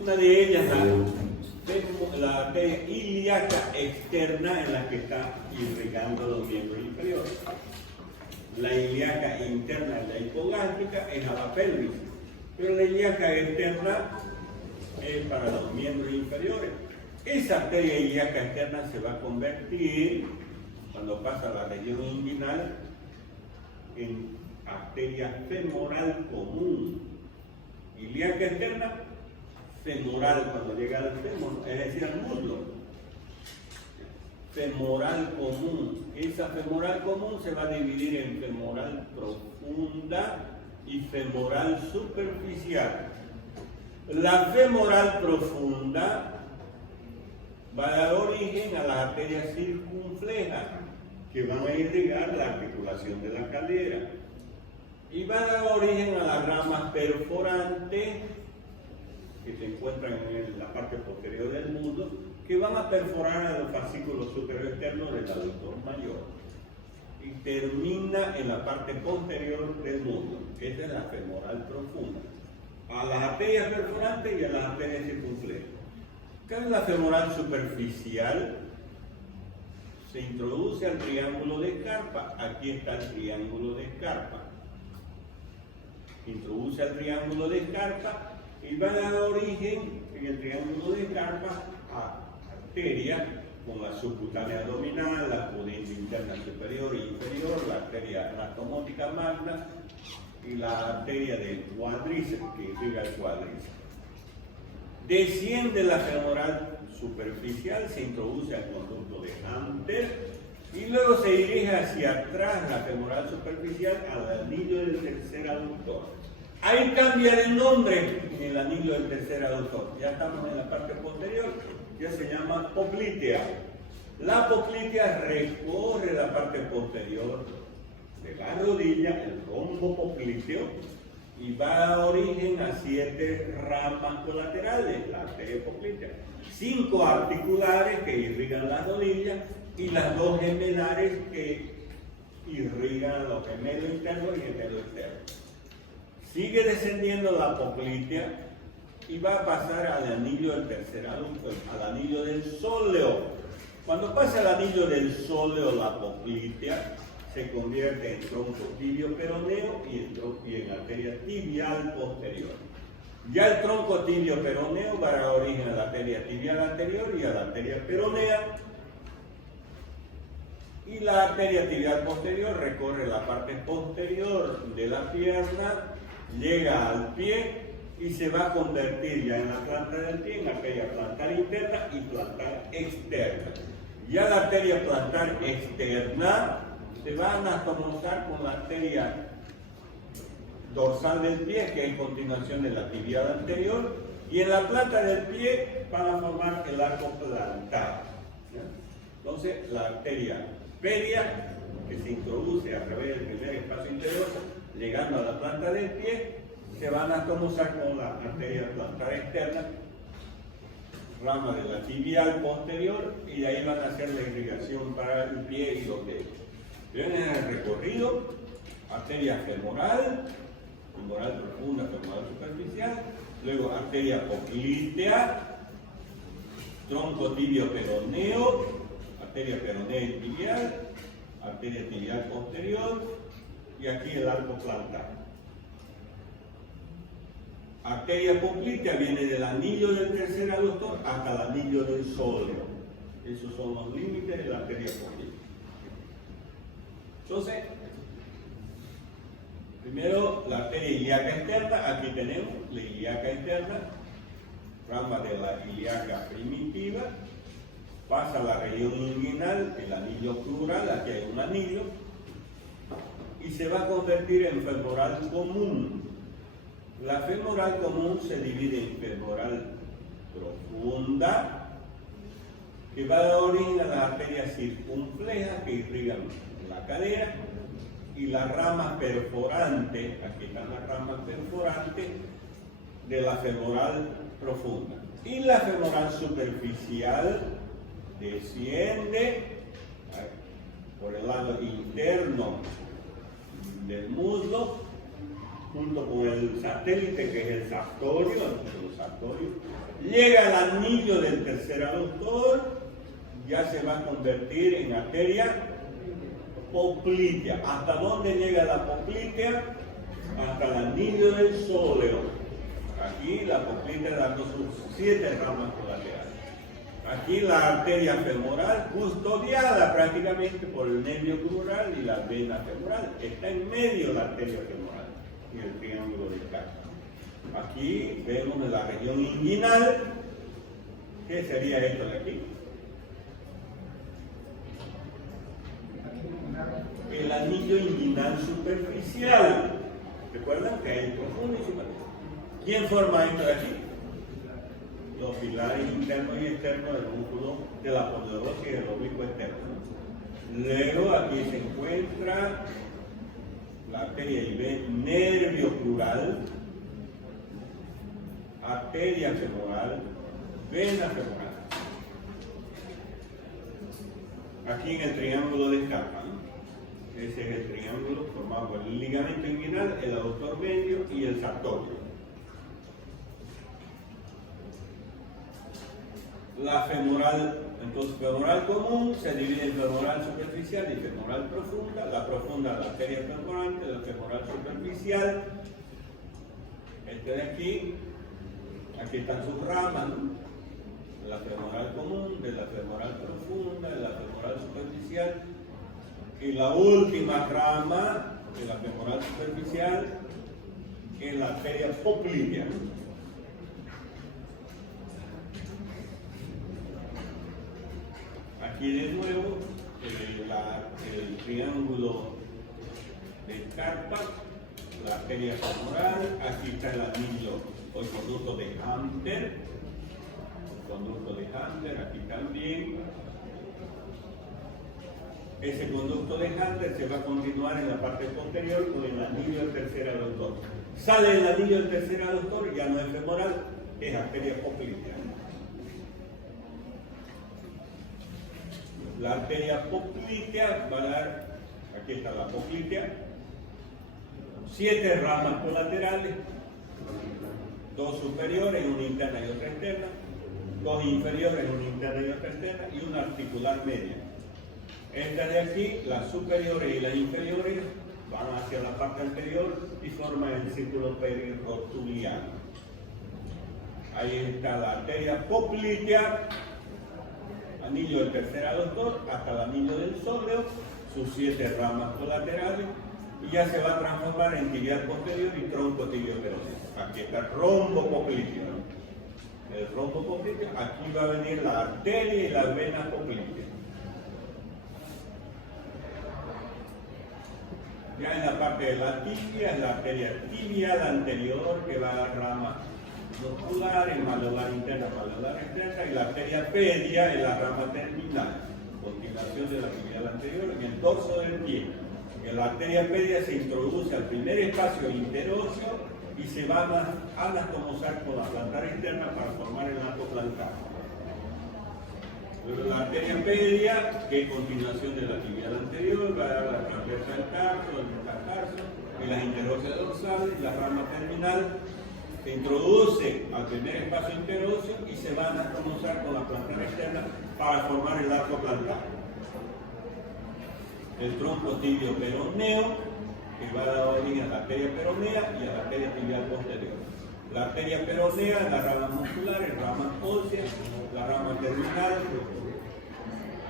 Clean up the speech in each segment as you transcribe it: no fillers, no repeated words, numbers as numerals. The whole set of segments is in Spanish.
Una de ellas, la arteria ilíaca externa, en la que está irrigando los miembros inferiores. La ilíaca interna, la hipogástrica, es a la pelvis, pero la ilíaca externa es para los miembros inferiores. Esa arteria ilíaca externa se va a convertir, cuando pasa a la región inguinal, en arteria femoral común. Ilíaca externa, femoral, cuando llega al fémur, es decir, al muslo. Femoral común. Esa femoral común se va a dividir en femoral profunda y femoral superficial. La femoral profunda va a dar origen a las arterias circunflejas, que van a irrigar la articulación de la cadera, y va a dar origen a las ramas perforantes que se encuentran en la parte posterior del muslo, que van a perforar a los fascículos superior externos del aductor mayor y termina en la parte posterior del muslo. Esa es la femoral profunda, a las arterias perforantes y a las arterias circunflejas. Acá en la femoral superficial se introduce al triángulo de Scarpa. Aquí está el triángulo de Scarpa. Introduce al triángulo de Scarpa y va a dar origen en el triángulo de Scarpa a arteria con la subcutánea abdominal, la pudenda interna superior e inferior, la arteria anastomótica magna y la arteria del cuádriceps, que irriga el cuádriceps. Desciende la femoral superficial, se introduce al conducto de Hunter y luego se dirige hacia atrás la femoral superficial al anillo del tercer aductor. Ahí cambia de nombre en el anillo del tercer aductor. Ya estamos en la parte posterior, ya se llama poplitea. La poplitea recorre la parte posterior de la rodilla, el rombo popliteo, y va a dar origen a 7 ramas colaterales, la arteria poplitea. 5 articulares que irrigan las rodillas y las 2 gemelares que irrigan los gemelos internos y gemelos externos. Sigue descendiendo la poplitea y va a pasar al anillo del tercer aductor, al anillo del sóleo. Cuando pasa al anillo del sóleo, la poplitea se convierte en tronco tibio peroneo y en arteria tibial posterior. Ya el tronco tibio peroneo va a dar origen a la arteria tibial anterior y a la arteria peronea. Y la arteria tibial posterior recorre la parte posterior de la pierna, llega al pie y se va a convertir ya en la planta del pie en arteria plantar interna y plantar externa. Ya la arteria plantar externa se va a anastomosar con la arteria dorsal del pie, que es continuación de la tibial anterior, y en la planta del pie van a formar el arco plantar. Entonces, la arteria pedia, que se introduce a través del primer espacio interior, llegando a la planta del pie, se va a anastomosar con la arteria plantar externa, rama de la tibial posterior, y de ahí van a hacer la irrigación para el pie y los dedos. Vienen en el recorrido, arteria femoral, femoral profunda, femoral superficial, luego arteria poplitea, tronco tibio peroneo, arteria peronea y tibial, arteria tibial posterior y aquí el arco plantar. Arteria poplitea viene del anillo del tercer aductor hasta el anillo del sóleo. Esos son los límites de la arteria poplitea. Entonces, primero la arteria ilíaca externa, aquí tenemos la ilíaca externa, rama de la ilíaca primitiva, pasa a la región inguinal, el anillo plural, aquí hay un anillo, y se va a convertir en femoral común. La femoral común se divide en femoral profunda, que va a dar origen a las arterias circunflejas que irrigan la cadera, y las ramas perforantes, aquí están las ramas perforantes de la femoral profunda. Y la femoral superficial desciende por el lado interno del muslo, junto con el satélite que es el sartorio, llega al anillo del tercer aductor, ya se va a convertir en arteria poplitea. ¿Hasta dónde llega la poplitea? Hasta el anillo del sóleo. Aquí la poplitea dando sus 7 ramas colaterales. Aquí la arteria femoral, custodiada prácticamente por el nervio crural y la vena femoral. Está en medio la arteria femoral y el triángulo de Carpa. Aquí vemos la región inguinal. ¿Qué sería esto de aquí? El anillo inguinal superficial. ¿Recuerdan que hay profundo y superficial? ¿Quién forma esto de aquí? Los pilares internos y externos del músculo de la aponeurostis y el oblicuo externo. Luego aquí se encuentra la arteria y nervio crural, arteria femoral, vena femoral. Aquí en el triángulo de Carpa, ¿no? Ese es el triángulo formado por el ligamento inguinal, el aductor medio y el sartorio. La femoral, entonces femoral común se divide en femoral superficial y femoral profunda. La profunda, la arteria perforante, la femoral superficial. Este de aquí están sus ramas, ¿no? De la femoral común, de la femoral profunda, de la femoral superficial. Y la última rama de la femoral superficial es la arteria poplitea. Aquí de nuevo el triángulo de Carpa, la arteria femoral, aquí está el anillo o el conducto de Hunter, aquí también. Ese conducto de Hunter se va a continuar en la parte posterior con el anillo del tercer aductor. Sale el anillo del tercer aductor, ya no es femoral, es arteria poplitea. La arteria poplitea va a dar, aquí está la poplitea, 7 ramas colaterales, 2 superiores, una interna y otra externa, 2 inferiores, una interna y otra externa, y una articular media. Esta de aquí, las superiores y las inferiores, van hacia la parte anterior y forman el círculo perirotuliano. Ahí está la arteria poplitea, anillo del tercer aductor hasta el anillo del sóleo, sus 7 ramas colaterales, y ya se va a transformar en tibial posterior y tronco tibio peroneo. Aquí está el rombo popliteo, ¿no? El rombo popliteo, aquí va a venir la arteria y la vena poplitea. Ya en la parte de la tibia es la arteria tibial anterior que va a dar ramas muscular, el malular interna, malular externa, y la arteria pedia es la rama terminal, continuación de la tibial anterior en el dorso del pie. En la arteria pedia se introduce al primer espacio interóseo y se va a anastomosar con la plantar externa para formar el arco plantar. Luego la arteria pedia, que es continuación de la tibial anterior, va a dar la transversa del tarso, el metatarso, y las interóseas dorsales, la rama terminal, se introduce al primer espacio interóseo y se van a anastomosar con la plantar externa para formar el arco plantar. El tronco tibio peroneo, que va a dar origen a la arteria peronea y a la arteria tibial posterior. La arteria peronea, las ramas musculares, ramas óseas, la rama terminal,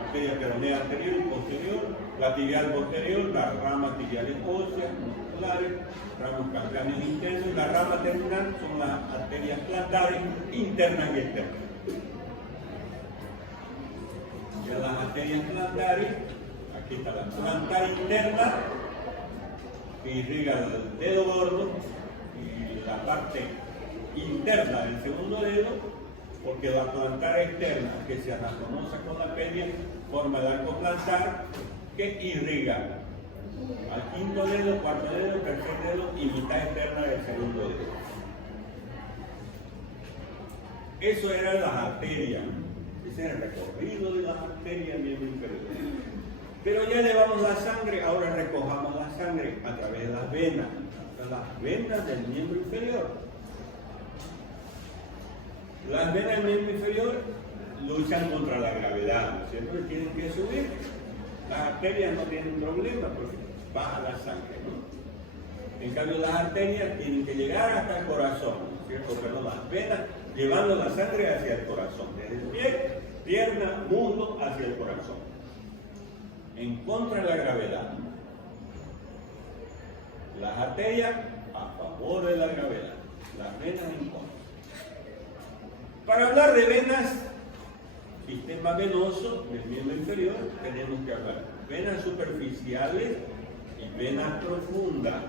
arteria peronea anterior y posterior, la tibial posterior, las ramas tibiales óseas, musculares, ramos calcáneos internos, y la rama terminal son las arterias plantares internas y externas. Ya las arterias plantares, aquí está la plantar interna, que irriga el dedo gordo y la parte interna del segundo dedo, porque la plantar externa, que se anastomosa con la pedia, forma el arco plantar que irriga al quinto dedo, cuarto dedo, tercer dedo y mitad externa del segundo dedo. Eso eran las arterias, ese era el recorrido de las arterias miembro inferior. Pero ya llevamos la sangre, ahora recojamos la sangre a través de las venas del miembro inferior. Las venas del miembro inferior luchan contra la gravedad, ¿no es cierto? Y tienen que subir. Las arterias no tienen problema porque baja la sangre, ¿no? En cambio, las arterias tienen que llegar hasta el corazón, ¿no es cierto? Perdón, las venas llevando la sangre hacia el corazón, desde el pie, pierna, muslo hacia el corazón. En contra de la gravedad. Las arterias a favor de la gravedad, las venas en contra. Para hablar de venas, sistema venoso del miembro inferior, tenemos que hablar venas superficiales y venas profundas.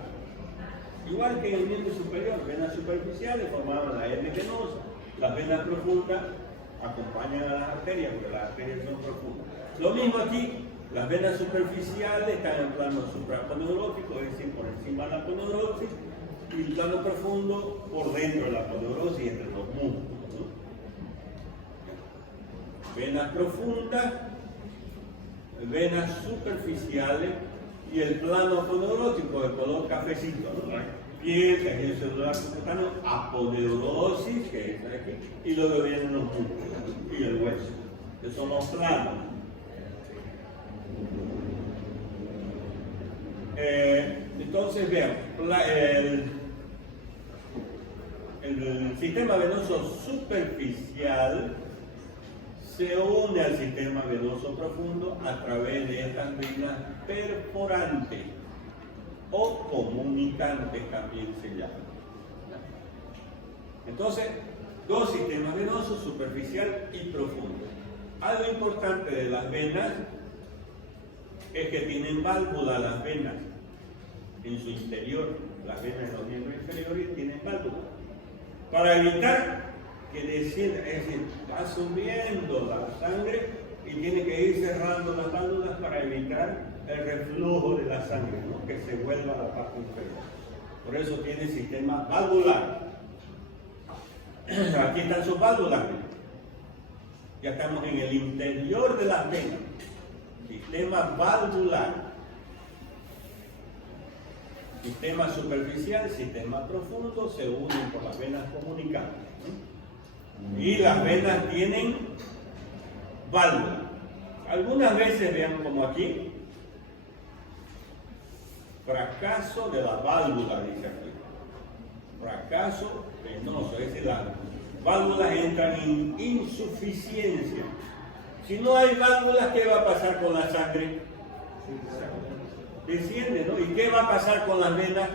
Igual que en el miembro superior, venas superficiales formaban la hernia venosa, las venas profundas acompañan a las arterias, porque las arterias son profundas. Lo mismo aquí, las venas superficiales están en el plano supraponeurótico, es decir, por encima de la aponeurosis, y el plano profundo por dentro de la aponeurosis, entre los músculos, ¿no? Venas profundas, venas superficiales y el plano aponeurótico de color cafecito, ¿no? Piel, tejido celular subcutáneo, aponeurosis, que es aquí, y luego vienen los músculos y el hueso, que son los planos. Entonces, vean, el sistema venoso superficial se une al sistema venoso profundo a través de estas venas perforantes o comunicantes también se llaman. Entonces, dos sistemas venosos, superficial y profundo. Algo importante de las venas es que tienen válvulas las venas en su interior. Las venas de los miembros inferiores tienen válvulas para evitar que descienda, es decir, va subiendo la sangre y tiene que ir cerrando las válvulas para evitar el reflujo de la sangre, ¿no? Que se vuelva a la parte inferior. Por eso tiene sistema valvular. Aquí están sus válvulas. Ya estamos en el interior de las venas. Sistema valvular. Sistema superficial, sistema profundo se unen por las venas comunicantes, ¿no? Y las venas tienen válvulas. Algunas veces vean como aquí, fracaso de la válvula, dice aquí. Fracaso venoso, es decir, las válvulas entran en insuficiencia. Si no hay válvulas, ¿qué va a pasar con la sangre? Desciende, ¿no? ¿Y qué va a pasar con las venas?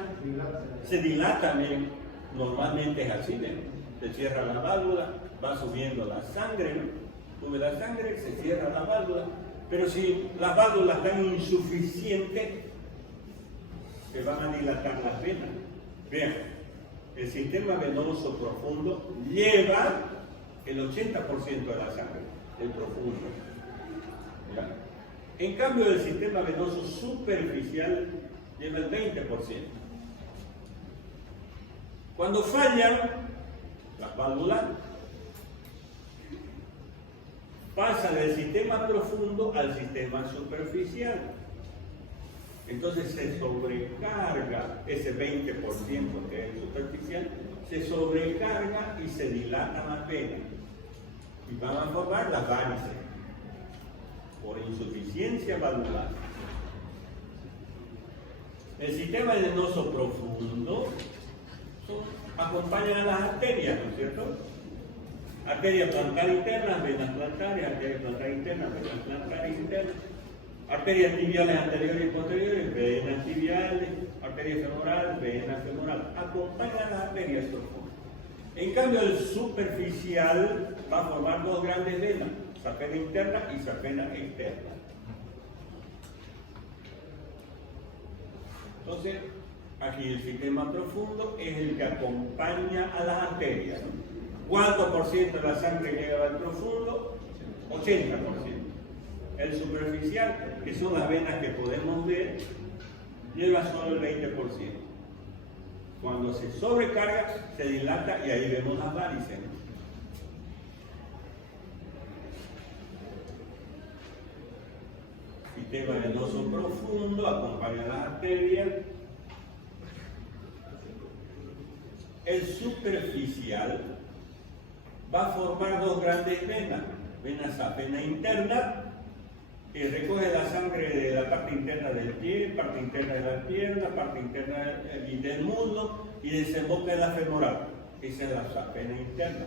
Se dilatan, ¿eh? Normalmente es así, ¿eh? Se cierra la válvula, va subiendo la sangre, ¿no? Sube la sangre, se cierra la válvula, pero si las válvulas están insuficientes, se van a dilatar las venas. Vean, el sistema venoso profundo lleva el 80% de la sangre, el profundo. ¿Ya? En cambio, el sistema venoso superficial lleva el 20%. Cuando fallan las válvulas, pasa del sistema profundo al sistema superficial. Entonces se sobrecarga ese 20% que es superficial, se sobrecarga y se dilatan las venas. Y van a formar las varices por insuficiencia valvular. El sistema venoso profundo acompaña a las arterias, ¿no es cierto? Arteria plantar interna, venas plantares, arteria plantar interna, venas plantares internas, arterias tibiales anteriores y posteriores, venas tibiales, arteria femoral, vena femoral. Acompaña a las arterias profundas. En cambio, el superficial va a formar dos grandes venas, safena interna y safena externa. Entonces, aquí el sistema profundo es el que acompaña a las arterias, ¿no? ¿Cuánto por ciento de la sangre llega al profundo? 80%. El superficial, que son las venas que podemos ver, lleva solo el 20%. Cuando se sobrecarga, se dilata y ahí vemos las varices, ¿no? Sistema venoso profundo acompaña a las arterias. El superficial va a formar dos grandes venas. Vena safena interna, que recoge la sangre de la parte interna del pie, parte interna de la pierna, parte interna del muslo y desemboca en la femoral. Esa es la safena interna,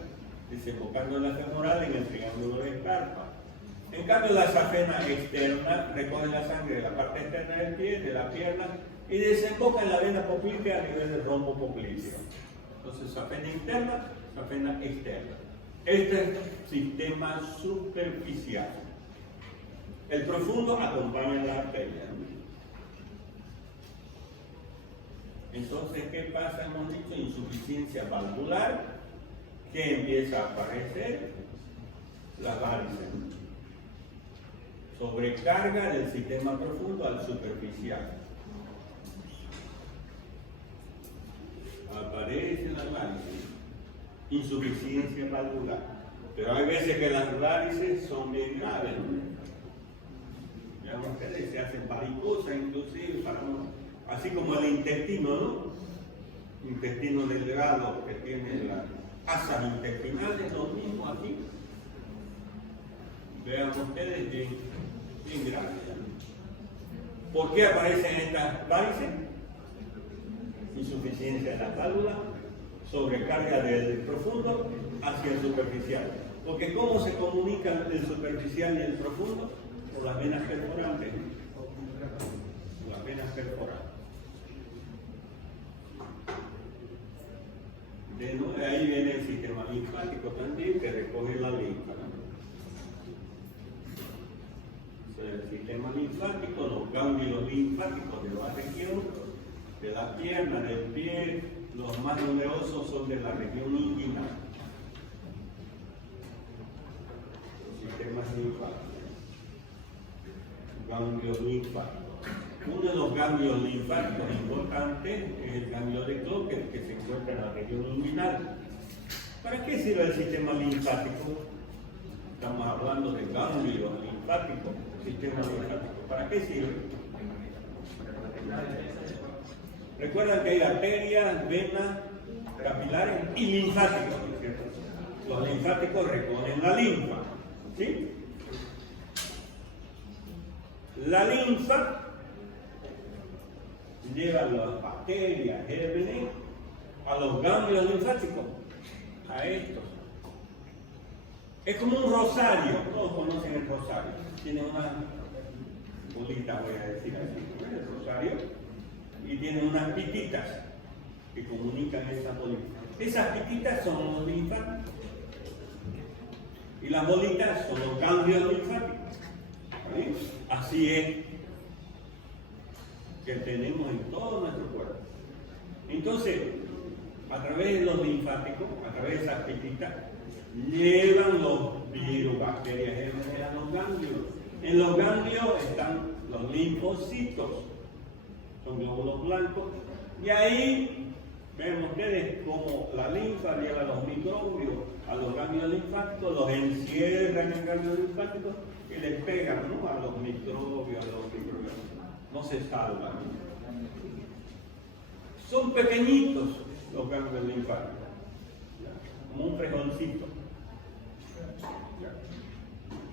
desembocando en la femoral en el triángulo de Carpa. En cambio, la safena externa recoge la sangre de la parte externa del pie, de la pierna y desemboca en la vena poplítea a nivel del rombo poplíteo. Entonces, safena interna, safena externa. Este es el sistema superficial. El profundo acompaña la arteria. Entonces, ¿qué pasa? Hemos dicho insuficiencia valvular, que empieza a aparecer las varices. Sobrecarga del sistema profundo al superficial. Aparecen las varices. Insuficiencia valvular. Pero hay veces que las varices son bien graves. Ya ustedes se hacen varicosas, inclusive, así como el intestino, ¿no? Intestino delgado que tiene las asas intestinales, lo mismo aquí. Vean ustedes bien graves. ¿Por qué aparecen estas varices? Insuficiencia de la válvula, sobrecarga del profundo hacia el superficial. Porque ¿cómo se comunican el superficial y el profundo? Por las venas perforantes. Las venas perforantes. De nuevo, ahí viene el sistema linfático también, que recoge la linfa. El sistema linfático, los ganglios linfáticos de la región, de la pierna, del pie, los más numerosos son de la región inguinal. Los sistemas linfáticos. Ganglios linfáticos. Uno de los ganglios linfáticos importantes es el ganglio de Cloquet, que se encuentra en la región inguinal. ¿Para qué sirve el sistema linfático? Estamos hablando de ganglios linfáticos, sistema linfático. ¿Para qué sirve? Recuerdan que hay arterias, venas, capilares y linfáticos, ¿cierto? Los linfáticos recogen la linfa, ¿sí? La linfa lleva las bacterias, gérmenes, a los ganglios linfáticos, a estos. Es como un rosario, todos conocen el rosario, tiene una bolita, voy a decir así, ¿no? El rosario, y tiene unas pititas que comunican esas bolitas. Esas pititas son los linfáticos y las bolitas son los ganglios linfáticos. ¿Sí? Así es que tenemos en todo nuestro cuerpo. Entonces, a través de los linfáticos, a través de esas pititas, llevan los virus, bacterias, gérmenes a los ganglios. En los ganglios están los linfocitos, son glóbulos blancos, y ahí ven ustedes cómo la linfa lleva los microbios a los ganglios linfáticos, los encierran en ganglios linfáticos y les pegan, ¿no?, a los microbios, no se salvan. Son pequeñitos los ganglios linfáticos, como un fregoncito.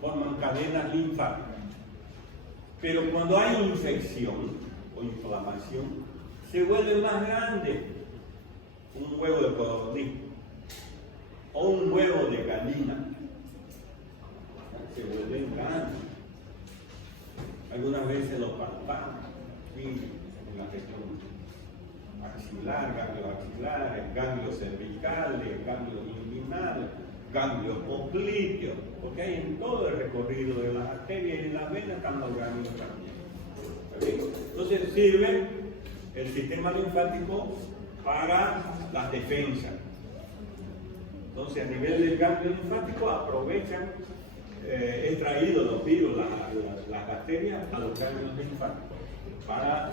Forman cadenas linfáticas. Pero cuando hay infección o inflamación, se vuelve más grande. Un huevo de codorniz o un huevo de gallina se vuelve grande. Algunas veces lo palpamos, en la región axilar, ganglios axilares, ganglios cervicales, ganglios inguinales, ganglios poplíteos, porque hay en todo el recorrido de las arterias y en las venas están los ganglios también. Entonces sirve el sistema linfático para las defensas. Entonces, a nivel del ganglio linfático aprovechan, he traído los virus, las bacterias a los ganglios linfáticos para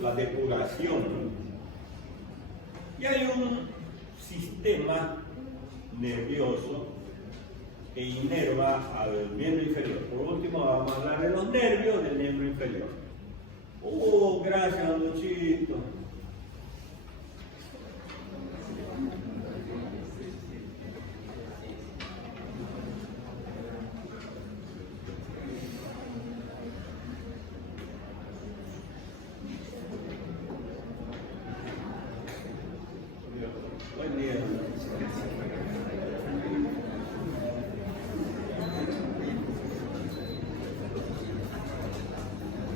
la depuración. Y hay un sistema nervioso que inerva al miembro inferior. Por último, vamos a hablar de los nervios del miembro inferior. Gracias, Luchito.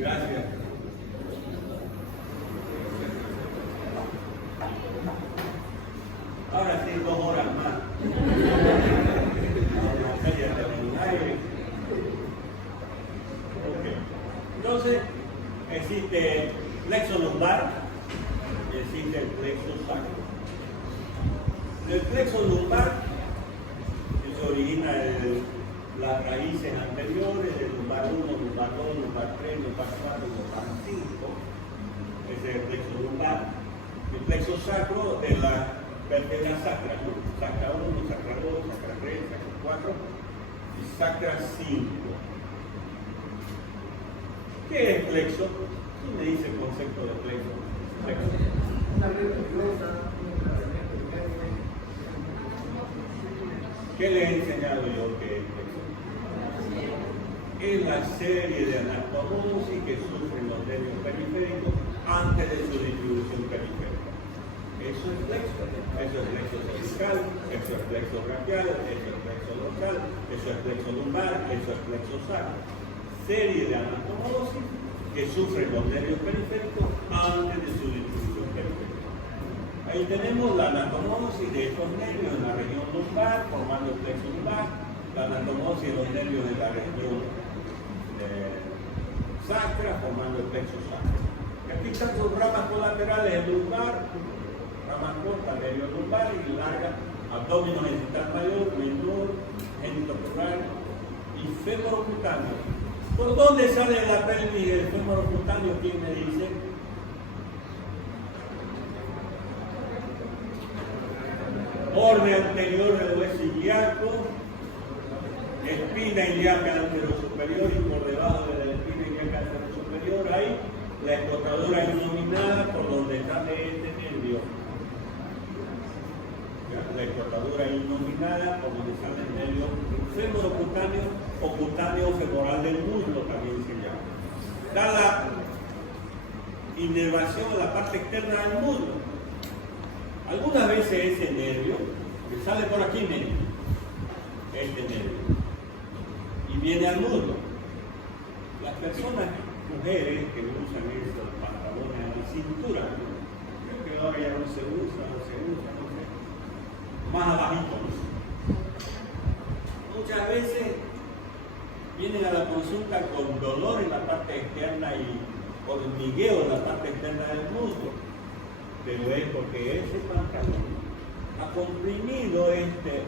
Gracias. Ahora sí, 2 horas más. Okay. Entonces, existe plexo lumbar y existe el plexo sacro. El plexo lumbar se origina de las raíces anteriores, del lumbar 1, lumbar 2, lumbar 3, lumbar 4, lumbar 5. Ese es el plexo lumbar. El plexo sacro de la vértebra sacra, sacra 1, sacra 2, sacra 3, sacra 4 y sacra 5. ¿Qué es plexo? ¿Quién me dice el concepto de plexo? ¿Qué les he enseñado yo que es plexo? Es la serie de anastomosis que sufren los nervios periféricos antes de su distribución periférica. Eso es plexo. Eso es plexo cervical, eso es plexo braquial, eso es plexo dorsal, eso es plexo lumbar, eso es plexo sacro. Serie de anastomosis que sufren los nervios periféricos antes de su distribución periférica. Ahí tenemos la anastomosis de estos nervios en la región lumbar, formando el plexo lumbar, la anastomosis de los nervios de la región sacra, formando el plexo sacro. Aquí están sus ramas colaterales, el lumbar, ramas cortas, nervio lumbar y larga, abdomen genital mayor, menor, genitocrural y femorocutáneo. ¿Por dónde sale la pelvis del femorocutáneo? ¿Quién me dice? Borde anterior del hueso ilíaco, espina ilíaca anterosuperior y por debajo de la espina ilíaca anterosuperior hay la escotadura innominada por donde sale este nervio. La escotadura innominada por donde sale el nervio femorocutáneo o cutáneo femoral del muslo también se llama. Da la inervación a la parte externa del muslo. Algunas veces ese nervio, que sale por aquí, miren, este nervio, y viene al muslo. Las personas, mujeres que usan esos pantalones en la cintura, creo que ahora ya no se usa, no sé, más abajito. Muchas veces vienen a la consulta con dolor en la parte externa y hormigueo en la parte externa del muslo. Pero es porque ese pantalón ha comprimido este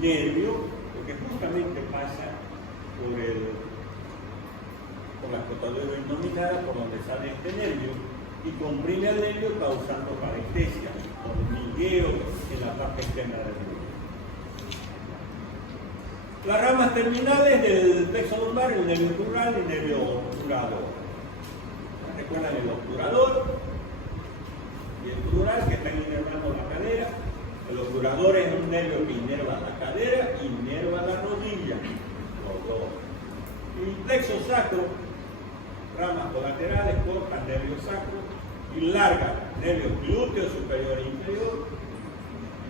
nervio, porque justamente pasa por la escotadura innominada, por donde sale este nervio, y comprime al nervio causando parestesia, hormigueo en la parte externa del nervio. Las ramas terminales del plexo lumbar, el nervio crural y el nervio obturador. ¿Recuerdan el obturador? Y el crural que está inervando la cadera. El obturador es un nervio que inerva la cadera y inerva la rodilla. Los dos. Y el plexo sacro, ramas colaterales, cortas, nervio sacro, y largas, nervio glúteo superior e inferior,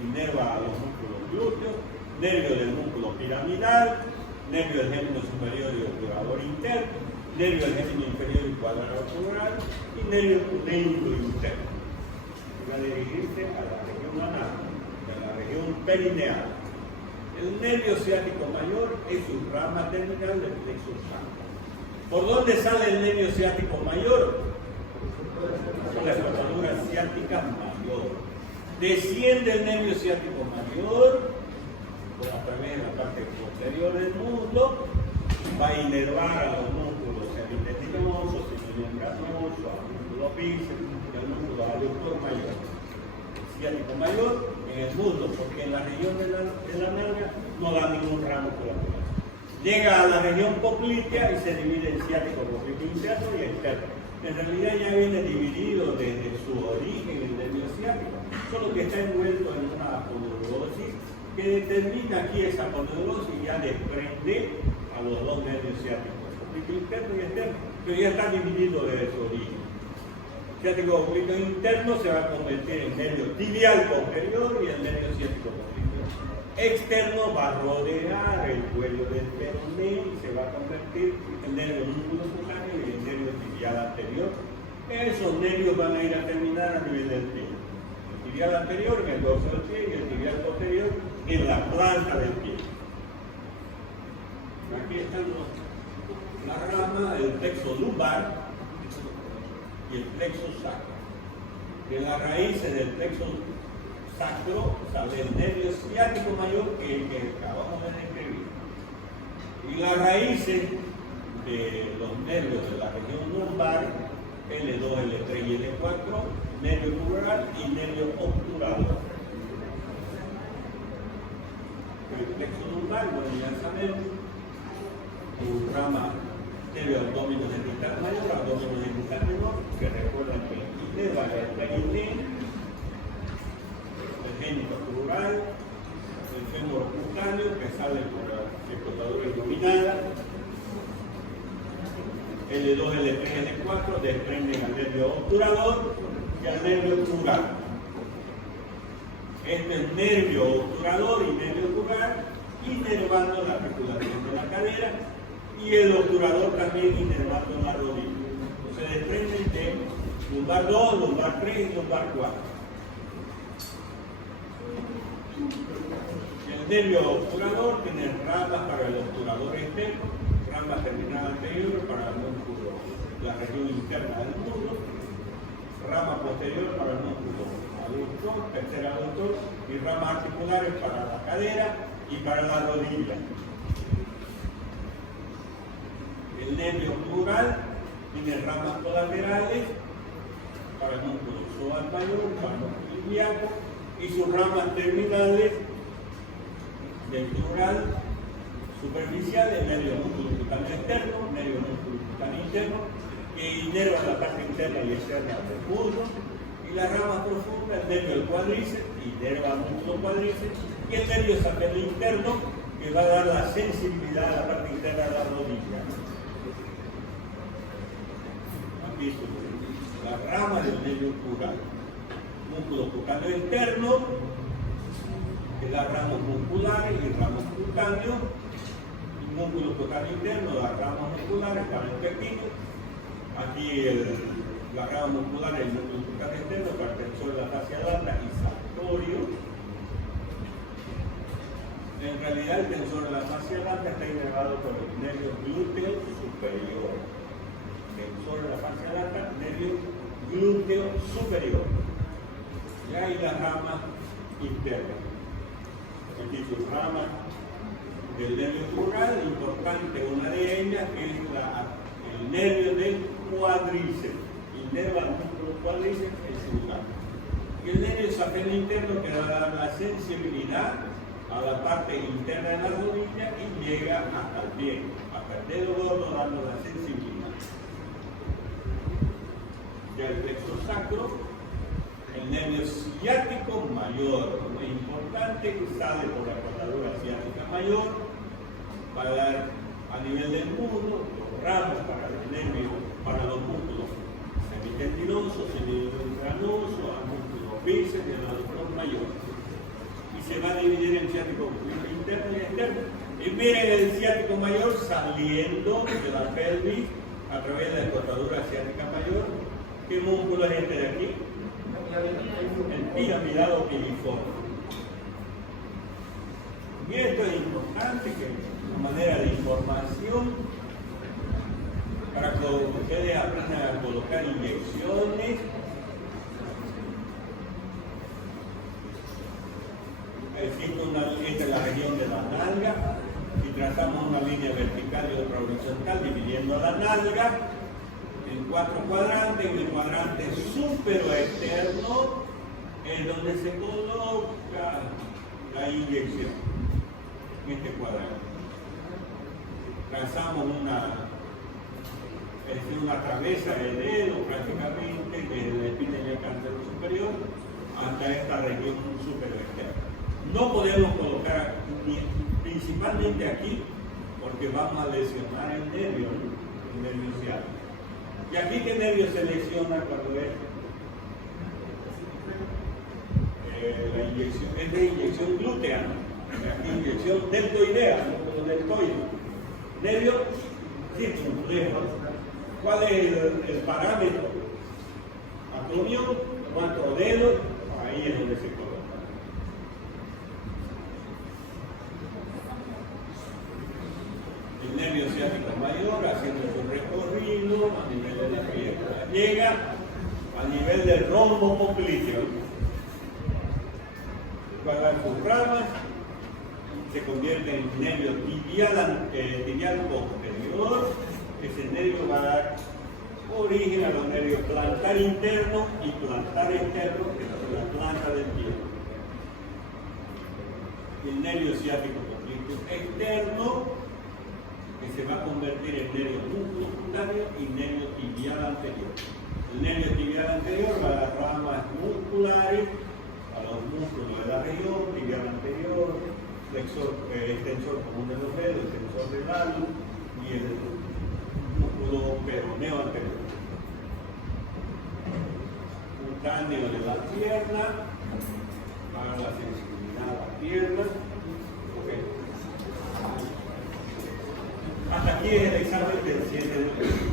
inerva a los músculos glúteos, nervio del músculo piramidal, nervio del gémino superior y obturador interno, nervio del gémino inferior y cuadrado crural, y nervio neuro interno. Va a dirigirse a la región anal, a la región perineal. El nervio ciático mayor es su rama terminal del plexo sacro. ¿Por dónde sale el nervio ciático mayor? Por la escotadura ciática mayor. Desciende el nervio ciático mayor por a través de la parte posterior del muslo, va a inervar a los músculos semintendinosos, semimembranosos, al músculo bíceps, el músculo aductor mayor. El ciático mayor en el muslo, porque en la región de la nalga no da ningún ramo colateral. Llega a la región poplitea y se divide en ciático popliteo interno y externo. En realidad ya viene dividido desde su origen el nervio ciático, solo que está envuelto en una aponeurosis que determina aquí esa aponeurosis y ya desprende a los dos nervios ciáticos, popliteo interno y externo, pero ya está dividido desde su origen. Ciático popliteo interno se va a convertir en nervio tibial posterior y el nervio ciático posterior. externo va a rodear el cuello del peroné y se va a convertir en nervio músculo cutáneo y el nervio tibial anterior. Esos nervios van a ir a terminar a nivel del pie. El tibial anterior en el dorso del pie y el tibial posterior en la planta del pie. Aquí están la rama del plexo lumbar y el plexo sacro. De las raíces del plexo sacro sale el nervio ciático mayor que acabamos de describir. Y las raíces de los nervios de la región lumbar, L2, L3 y L4, nervio crural y nervio obturador. El plexo lumbar, bueno, ya sabemos, su rama nervio abdominal genital mayor, abdominal genital menor, que recuerdan que inerva el perineo, el génito crural, el fémur cutáneo que sale por la escotadura abdominal, L2, L3, L4 desprenden al nervio obturador y al nervio crural. Este es nervio obturador y nervio crural inervando la articulación de la cadera y el obturador también inervando la rodilla. Se desprenden de lumbar 2, lumbar 3 y lumbar 4. El nervio obturador tiene ramas para el obturador externo, ramas terminal anterior para el músculo, la región interna del muslo, rama posterior para el músculo aductor, tercer aductor y ramas articulares para la cadera y para la rodilla. El nervio crural tiene ramas colaterales para el músculo psoas mayor, para el músculo ilíaco y sus ramas terminales del crural superficial, el nervio músculo cutáneo externo, nervio músculo cutáneo interno, que inerva la parte interna y externa del muslo, y la rama profunda, el nervio del cuádriceps, inerva el músculo cuádriceps, y el nervio sacral interno, que va a dar la sensibilidad a la parte interna de la rodilla. Aquí la rama del nervio crural, músculo cutáneo interno, que da ramos musculares y ramos cutáneos, y músculo cutáneo interno da ramas musculares para el pequeño. Aquí la rama muscular es el músculo cutáneo interno para el tensor de la fascia lata y sartorio. En realidad el tensor de la fascia lata está inervado por el nervio glúteo superior. Tensor de la fascia lata, nervio glúteo superior. Y ahí la rama interna. Aquí su rama del nervio crural, importante una de ellas es el nervio del cuádriceps. Inerva el músculo cuádriceps en su lugar. Y el nervio sacral interno que va a dar la sensibilidad a la parte interna de la rodilla y llega hasta el pie, hasta el dedo gordo dando la sensibilidad. Ya el plexo sacro, el nervio ciático mayor, muy importante, que sale por la cortadura ciática mayor para dar a nivel del muslo los ramos para los nervios, para los músculos semitendinosos, semimembranosos, al músculo bíceps y al aductor mayor. Y se va a dividir en ciático interno y externo. Y miren el ciático mayor saliendo de la pelvis a través de la cortadura ciática mayor. ¿Qué músculo es este de aquí? El piramidal piriforme. Y esto es importante, que es una manera de información para que ustedes aprendan a colocar inyecciones. Esta es la región de la nalga y trazamos una línea vertical y otra horizontal dividiendo la nalga en 4 cuadrantes. En el cuadrante superoexterno es donde se coloca la inyección, en este cuadrante. Trazamos una cabeza de dedo prácticamente desde la espina y el cántaro superior hasta esta región superoexterna. No podemos colocar principalmente aquí porque vamos a lesionar el nervio ciático. ¿Y aquí qué nervio se lesiona cuando es la inyección? Es de inyección glútea, ¿no? Aquí inyección deltoidea, no deltoide. Nervio circunflejo. ¿Cuál es el parámetro? Acromión, 4 dedos, ahí es donde se coloca. El nervio ciático mayor haciendo su recorrido a nivel de la pierna. Llega a nivel del rombo popliteo. Va a dar sus ramas, se convierte en nervio tibial posterior. Ese nervio va a dar origen a los nervios plantar interno y plantar externo, que es la planta del pie. El nervio ciático popliteo externo, que se va a convertir en nervio musculocutáneo y nervio tibial anterior. El nervio tibial anterior va a dar ramas musculares a los músculos de la región, tibial anterior, extensor común de los dedos, extensor del ano y el músculo peroneo anterior. Cutáneo de la pierna, para la sensibilidad de la pierna. Okay. Hasta aquí es el examen del 7 de